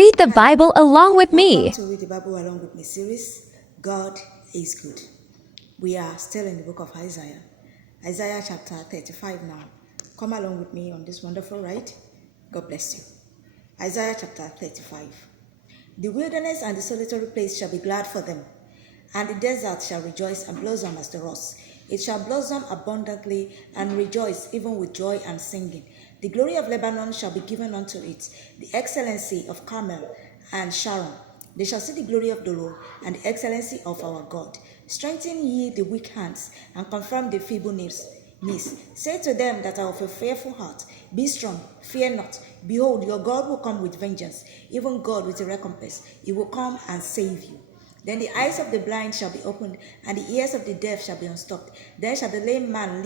Read the Bible along with me. Welcome to Read the Bible Along with Me series. God is good. We are still in the book of Isaiah. Isaiah chapter 35 now. Come along with me on this wonderful ride. God bless you. Isaiah chapter 35. The wilderness and the solitary place shall be glad for them, and the desert shall rejoice and blossom as the rose. It shall blossom abundantly and rejoice even with joy and singing. The glory of Lebanon shall be given unto it, the excellency of Carmel and Sharon. They shall see the glory of the Lord and the excellency of our God. Strengthen ye the weak hands and confirm the feeble knees. Say to them that are of a fearful heart, be strong, fear not. Behold, your God will come with vengeance, even God with a recompense. He will come and save you. Then the eyes of the blind shall be opened, and the ears of the deaf shall be unstopped. Then shall the lame man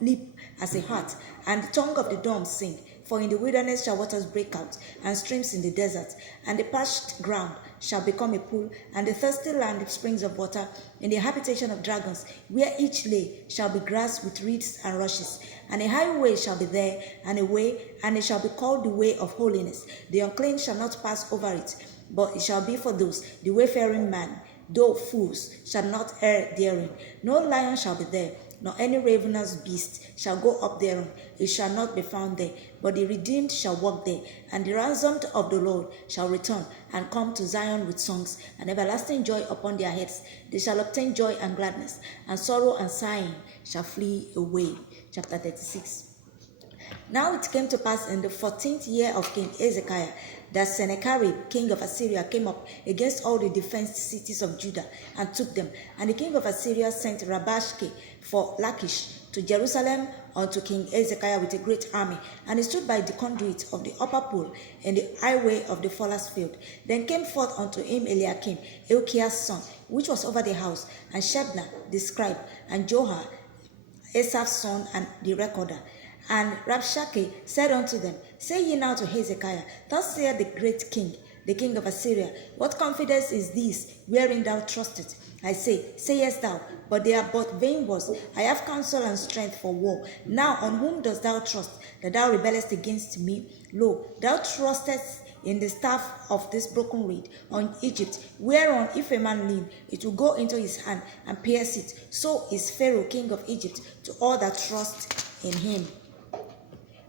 leap as a hart, and the tongue of the dumb sing. For in the wilderness shall waters break out, and streams in the desert, and the parched ground shall become a pool, and the thirsty land springs of water. In the habitation of dragons, where each lay, shall be grass with reeds and rushes. And a highway shall be there, and a way, and it shall be called the way of holiness. The unclean shall not pass over it, but it shall be for those, the wayfaring man, though fools shall not err therein. No lion shall be there, nor any ravenous beast shall go up thereon. It shall not be found there, but the redeemed shall walk there, and the ransomed of the Lord shall return and come to Zion with songs and everlasting joy upon their heads. They shall obtain joy and gladness, and sorrow and sighing shall flee away. Chapter 36. Now it came to pass in the 14th year of King Hezekiah that Sennacherib, king of Assyria, came up against all the defenced cities of Judah and took them. And the king of Assyria sent Rabshakeh for Lachish to Jerusalem unto King Hezekiah with a great army. And he stood by the conduit of the upper pool in the highway of the fuller's field. Then came forth unto him Eliakim, Hilkiah's son, which was over the house, and Shebna the scribe, and Joah, Asaph's son, and the recorder. And Rabshakeh said unto them, Say ye now to Hezekiah, Thus saith the great king, the king of Assyria, What confidence is this, wherein thou trustest? I say, sayest thou, but they are but vain words. I have counsel and strength for war. Now on whom dost thou trust, that thou rebellest against me? Lo, thou trustest in the staff of this broken reed on Egypt, whereon if a man lean, it will go into his hand and pierce it. So is Pharaoh king of Egypt to all that trust in him.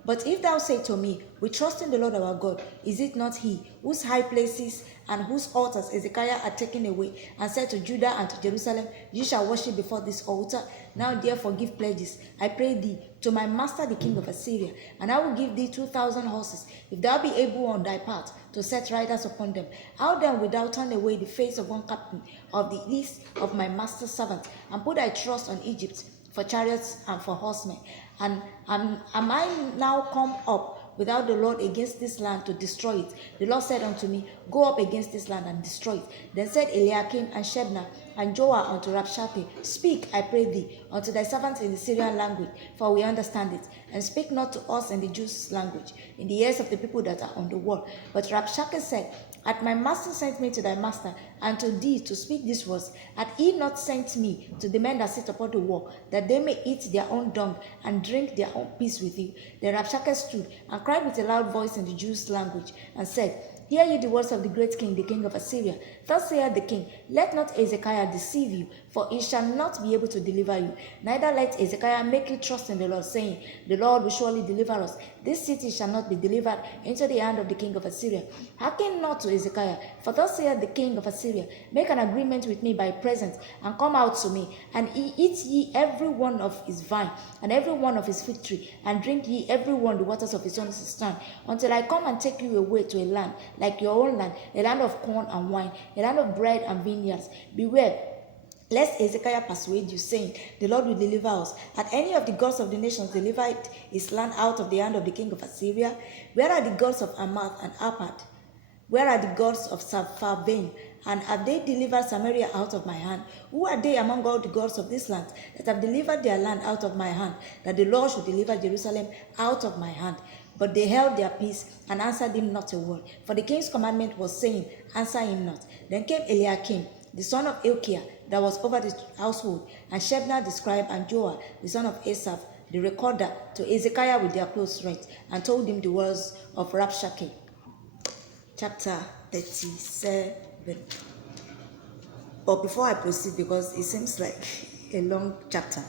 But if thou say to me, We trust in the Lord our God, is it not he whose high places and whose altars Hezekiah had taken away, and said to Judah and to Jerusalem, Ye shall worship before this altar? Now therefore give pledges, I pray thee, to my master the king of Assyria, and I will give thee 2,000 horses, if thou be able on thy part to set riders upon them. How then wilt thou turn away the face of one captain of the list of my master's servants, and put thy trust on Egypt for chariots and for horsemen? And am I now come up without the Lord against this land to destroy it? The Lord said unto me, Go up against this land and destroy it. Then said Eliakim and Shebna and Joah unto Rabshakeh, Speak, I pray thee, unto thy servants in the Syrian language, for we understand it, and speak not to us in the Jews' language, in the ears of the people that are on the wall. But Rabshakeh said, Had my master sent me to thy master, and to thee to speak these words, had he not sent me to the men that sit upon the wall, that they may eat their own dung and drink their own peace with you? Then Rabshakeh stood and cried with a loud voice in the Jews' language, and said, Hear ye the words of the great king, the king of Assyria. Thus saith the king, Let not Hezekiah deceive you, for he shall not be able to deliver you. Neither let Hezekiah make you trust in the Lord, saying, The Lord will surely deliver us. This city shall not be delivered into the hand of the king of Assyria. Hearken not to Hezekiah, for thus saith the king of Assyria, Make an agreement with me by present, and come out to me, and eat ye every one of his vine, and every one of his fig tree, and drink ye every one the waters of his own cistern, until I come and take you away to a land like your own land, a land of corn and wine, a land of bread and vineyards. Beware lest Hezekiah persuade you, saying, The Lord will deliver us. Had any of the gods of the nations delivered his land out of the hand of the king of Assyria? Where are the gods of Hamath and Arpad? Where are the gods of Sepharvaim? And have they delivered Samaria out of my hand? Who are they among all the gods of this land that have delivered their land out of my hand, that the Lord should deliver Jerusalem out of my hand? But they held their peace and answered him not a word. For the king's commandment was saying, Answer him not. Then came Eliakim, the son of Hilkiah, that was over the household, and Shebna the scribe, and Joah, the son of Asaph, the recorder, to Hezekiah with their clothes rent, and told him the words of Rabshakeh. chapter 37. But before I proceed, because it seems like a long chapter,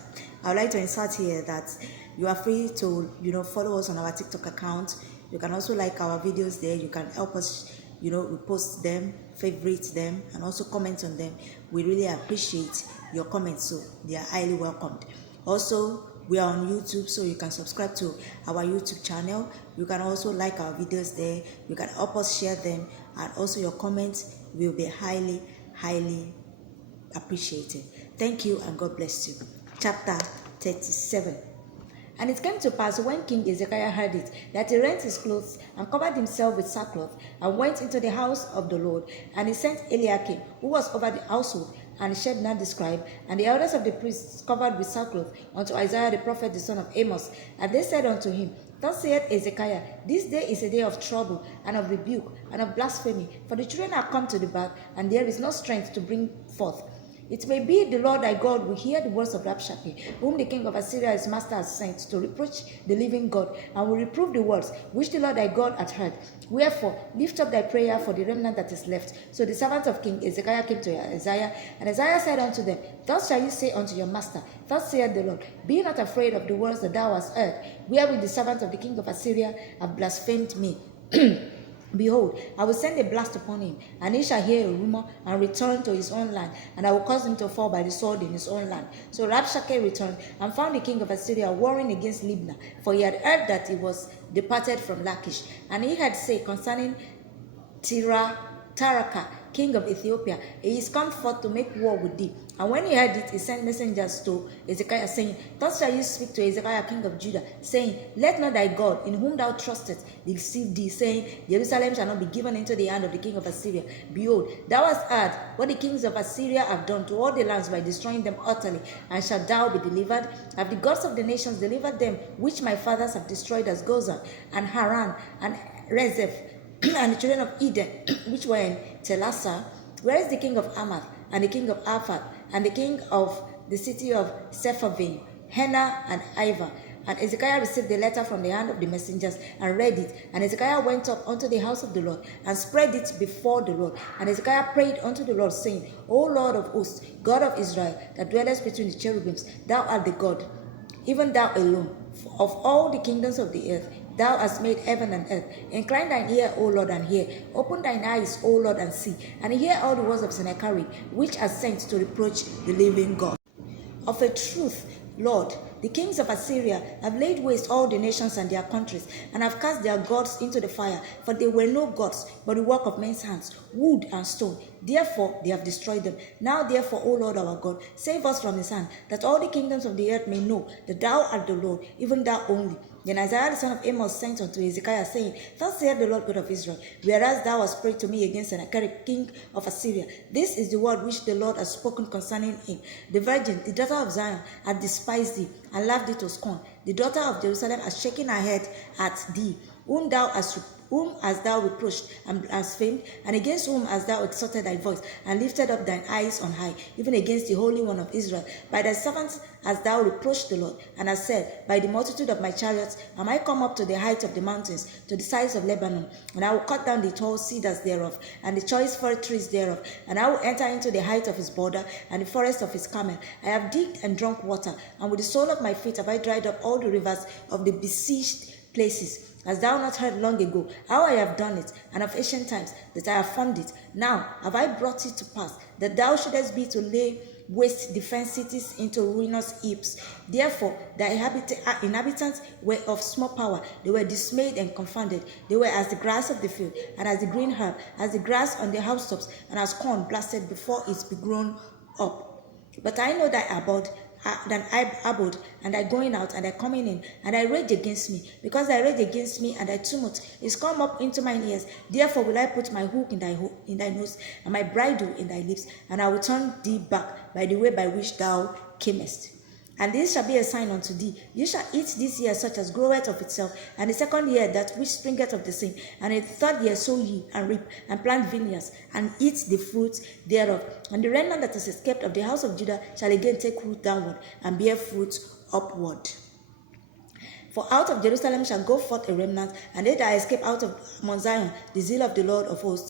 I would like to insert here that you are free to, follow us on our TikTok account. You can also like our videos there. You can help us, repost them, favorite them, and also comment on them. We really appreciate your comments, so they are highly welcomed. Also, we are on YouTube, so you can subscribe to our YouTube channel. You can also like our videos there. You can help us share them, and also your comments will be highly appreciated. Thank you, and God bless you. Chapter 37. And it came to pass when King Hezekiah heard it, that he rent his clothes and covered himself with sackcloth, and went into the house of the Lord. And he sent Eliakim, who was over the household, and Shebna the scribe, and the elders of the priests covered with sackcloth, unto Isaiah the prophet, the son of Amos. And they said unto him, Thus saith Hezekiah, This day is a day of trouble, and of rebuke, and of blasphemy, for the children are come to the bath, and there is no strength to bring forth. It may be the Lord thy God will hear the words of Rabshakeh, whom the king of Assyria his master has sent to reproach the living God, and will reprove the words which the Lord thy God hath heard. Wherefore, lift up thy prayer for the remnant that is left. So the servants of King Hezekiah came to Isaiah, and Isaiah said unto them, Thus shall you say unto your master, Thus saith the Lord, Be not afraid of the words that thou hast heard, wherewith the servants of the king of Assyria have blasphemed me. Behold, I will send a blast upon him, and he shall hear a rumor, and return to his own land, and I will cause him to fall by the sword in his own land. So Rabshakeh returned, and found the king of Assyria warring against Libnah, for he had heard that he was departed from Lachish. And he had said concerning Taraka, king of Ethiopia, he is come forth to make war with thee. And when he heard it, he sent messengers to Hezekiah, saying, Thus shall you speak to Hezekiah, king of Judah, saying, Let not thy God, in whom thou trustest, deceive thee, saying, Jerusalem shall not be given into the hand of the king of Assyria. Behold, thou hast heard what the kings of Assyria have done to all the lands by destroying them utterly. And shalt thou be delivered? Have the gods of the nations delivered them, which my fathers have destroyed, as Gozan, and Haran, and Rezeph, and the children of Eden, which were in Telassar? Where is the king of Amath, and the king of Arpad, and the king of the city of Sepharvaim, Hena and Iva? And Hezekiah received the letter from the hand of the messengers, and read it. And Hezekiah went up unto the house of the Lord, and spread it before the Lord. And Hezekiah prayed unto the Lord, saying, O Lord of hosts, God of Israel, that dwellest between the cherubims, thou art the God, even thou alone, of all the kingdoms of the earth. Thou hast made heaven and earth. Incline thine ear, O Lord, and hear. Open thine eyes, O Lord, and see. And hear all the words of Sennacherib, which are sent to reproach the living God. Of a truth, Lord, the kings of Assyria have laid waste all the nations and their countries, and have cast their gods into the fire, for they were no gods, but the work of men's hands, wood and stone. Therefore they have destroyed them. Now therefore, O Lord our God, save us from his hand, that all the kingdoms of the earth may know that thou art the Lord, even thou only. Then Isaiah the son of Amos sent unto Hezekiah, saying, Thus saith the Lord God of Israel, whereas thou hast prayed to me against Sennacherib king of Assyria, this is the word which the Lord has spoken concerning him. The virgin, the daughter of Zion, hath despised thee, and laughed thee to scorn. The daughter of Jerusalem has shaken her head at thee, whom hast thou reproached and blasphemed, and against whom hast thou exalted thy voice, and lifted up thine eyes on high, even against the Holy One of Israel. By thy servants hast thou reproached the Lord, and hast said, By the multitude of my chariots am I come up to the height of the mountains, to the sides of Lebanon, and I will cut down the tall cedars thereof, and the choice fir trees thereof, and I will enter into the height of his border, and the forest of his Carmel. I have digged and drunk water, and with the sole of my feet have I dried up all the rivers of the besieged places. Hast thou not heard long ago how I have done it, and of ancient times that I have formed it? Now have I brought it to pass, that thou shouldest be to lay waste the fenced cities into ruinous heaps. Therefore the inhabitants were of small power. They were dismayed and confounded. They were as the grass of the field, and as the green herb, as the grass on the housetops, and as corn blasted before it be grown up. But I know thy abode, and thy going out, and thy coming in, and thy rage against me, because thy rage against me and thy tumult is come up into mine ears. Therefore will I put my hook in thy nose, and my bridle in thy lips, and I will turn thee back by the way by which thou camest. And this shall be a sign unto thee. You shall eat this year such as groweth of itself, and the second year that which springeth of the same, and in the third year sow ye, and reap, and plant vineyards, and eat the fruit thereof. And the remnant that is escaped of the house of Judah shall again take root downward, and bear fruit upward. For out of Jerusalem shall go forth a remnant, and they that escape out of Mount Zion, the zeal of the Lord of hosts.